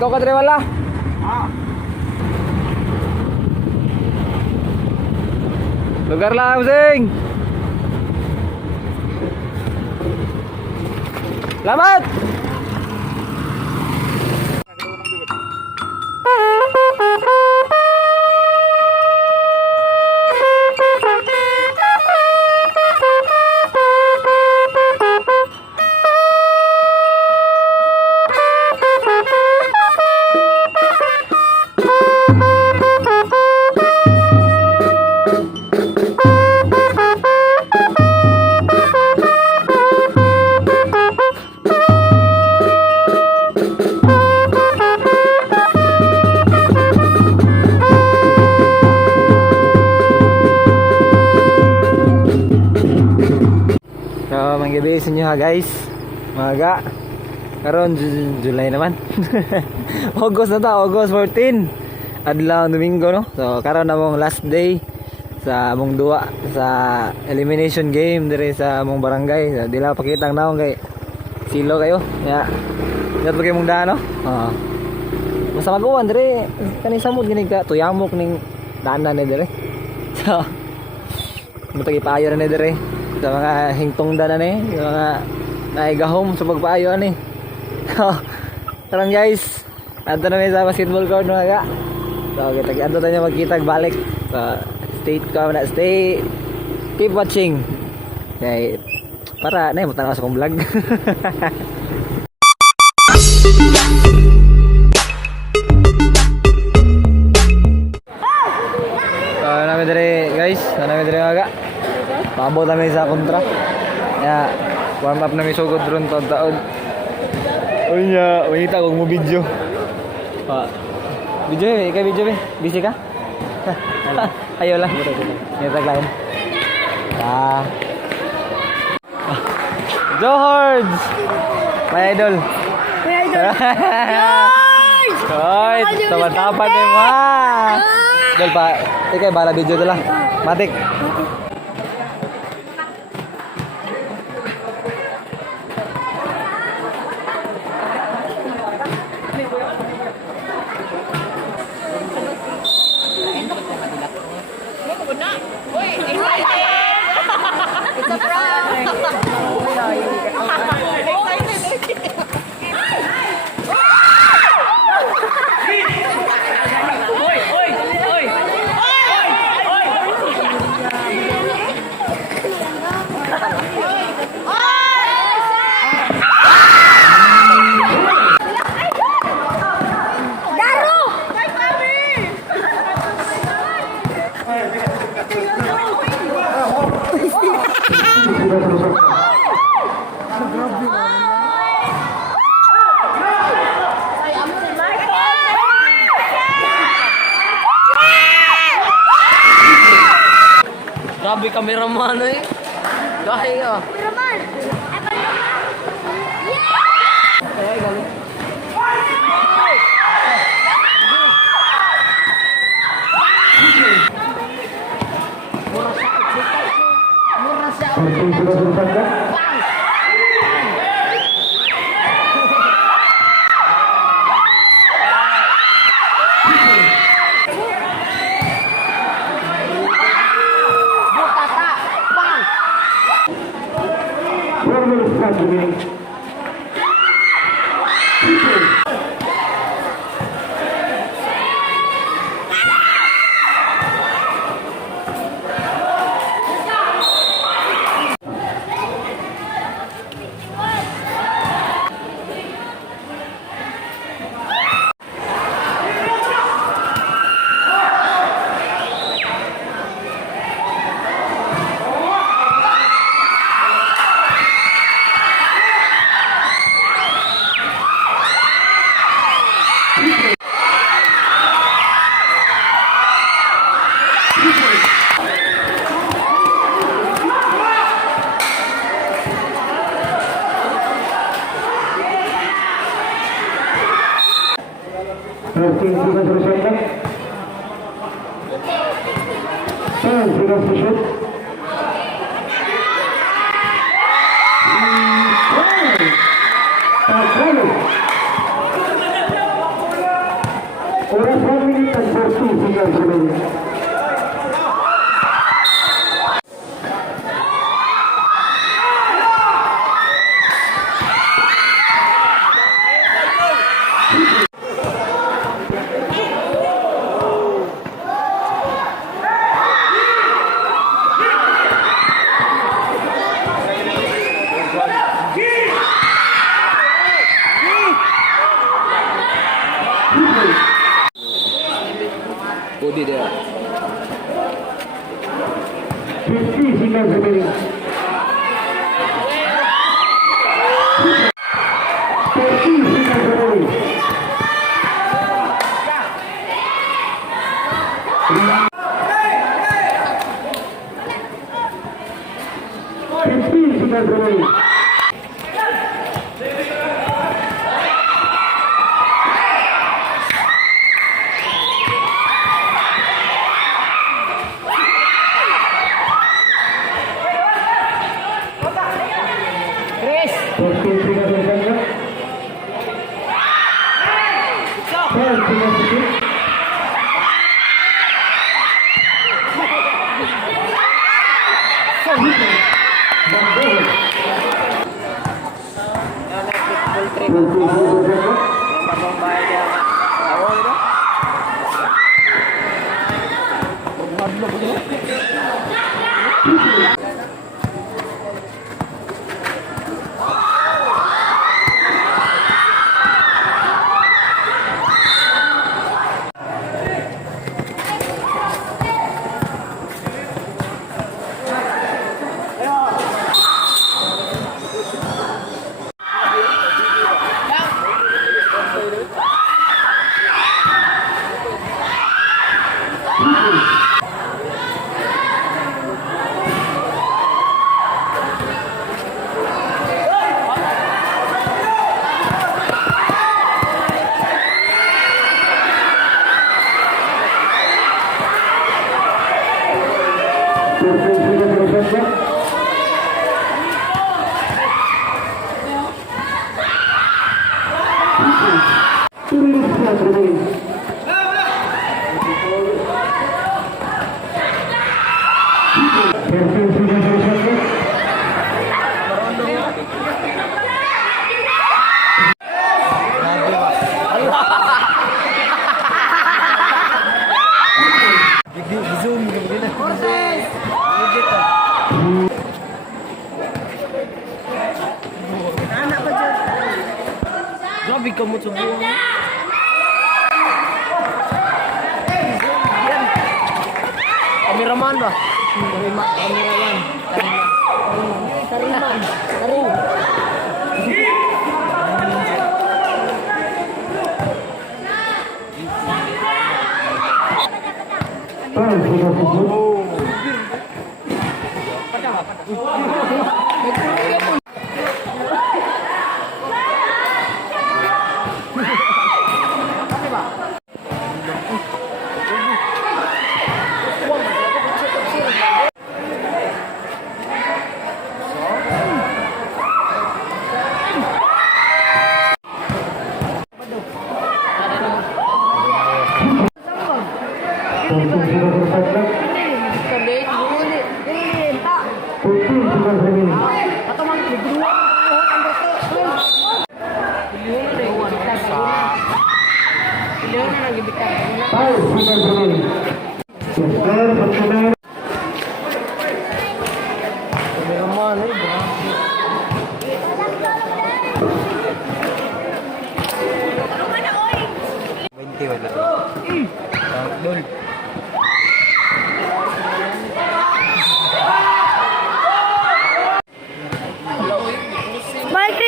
Ikaw ka dre wala. Lugar lang sing. Selamat. Gabi sa inyo ha guys. Maga. Karon July naman. August na ta, August 14. Adlaw Domingo no. So karon na mong last day sa among duwa sa elimination game dire sa among barangay. So, di lang pakita ang naong kay silo kayo. Ya. Dapat pagay mong daan no. Masa mag-uwan dire kani samot gini ka tuyamok ning daanan ni dire. So mutagi paayo na dire. Sa mga hingtong dana ni, mga naigahom sa pagpaayo ani. Karon guys, adto na mi sa basketball court mga. So kita adto tayo magkita balik. Stay keep watching. Kay para na mo tanaw sa kong vlog. Nami dire guys, nami dire mga. Paabot namin sa kontra. Ya, warm up namin sugod ron taon. Uy nya, wanita kog mo video. Video kay video be. Busy ka? Ayo lah. Ni taglain. George. My idol. My idol. George. Tapat-tapat ni ma. Dol pa, ikay bala video dala. Matik. Grabe kameraman eh. Dahil ah. Kameraman. Ay galing. Murah siya. seconds remaining. Budi dia. 50 seconds remaining. 30 seconds remaining. 15 seconds remaining. Chris! 15 seconds remaining. 12 seconds remaining. Grabe ka mo sa buong. Kameraman ba? Kameraman. Tariman.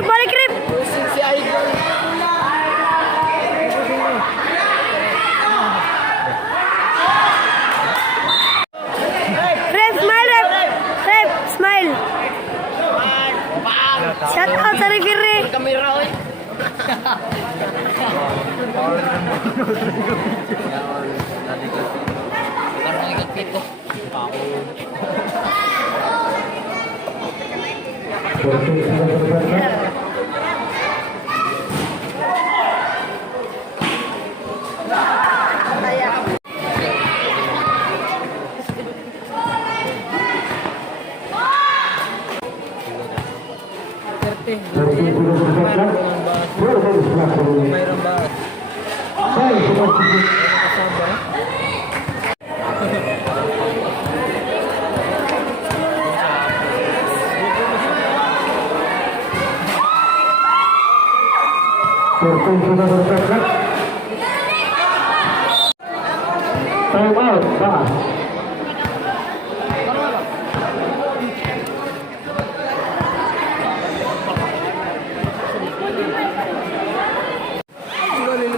Balik rip! Si Idol. Rep, smile, rep! Rep, smile! Shout out sa referee! Kamera oy. Parang ikakit ko. ate. 13 seconds to shot clock. 4 minutes left remaining. Mayroon ba? 5 seconds to shoot. Kasama. Time out, pass.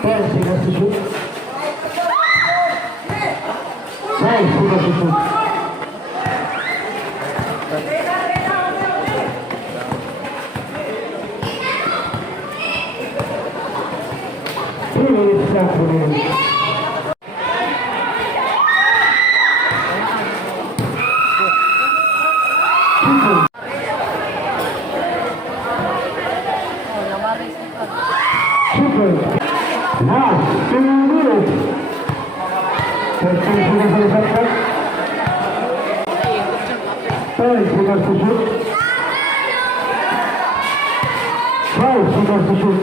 Ten seconds to shoot. 9 seconds to shoot. Three minutes left remaining. Last 2 minutes. 13 seconds to shot clock. 10 seconds to shoot. 5 seconds to shoot.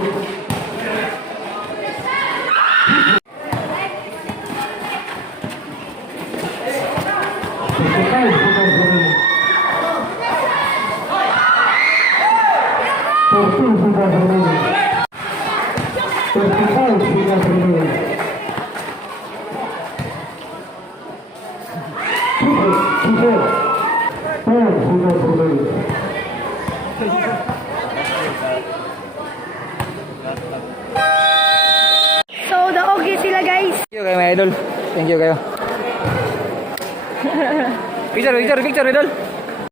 Five seconds remaining. 14 seconds remaining. 35 seconds remaining. Keep it. 10 seconds remaining. So, okay sila guys. Thank you kayo mga idol. Thank you kayo. Picture, idol.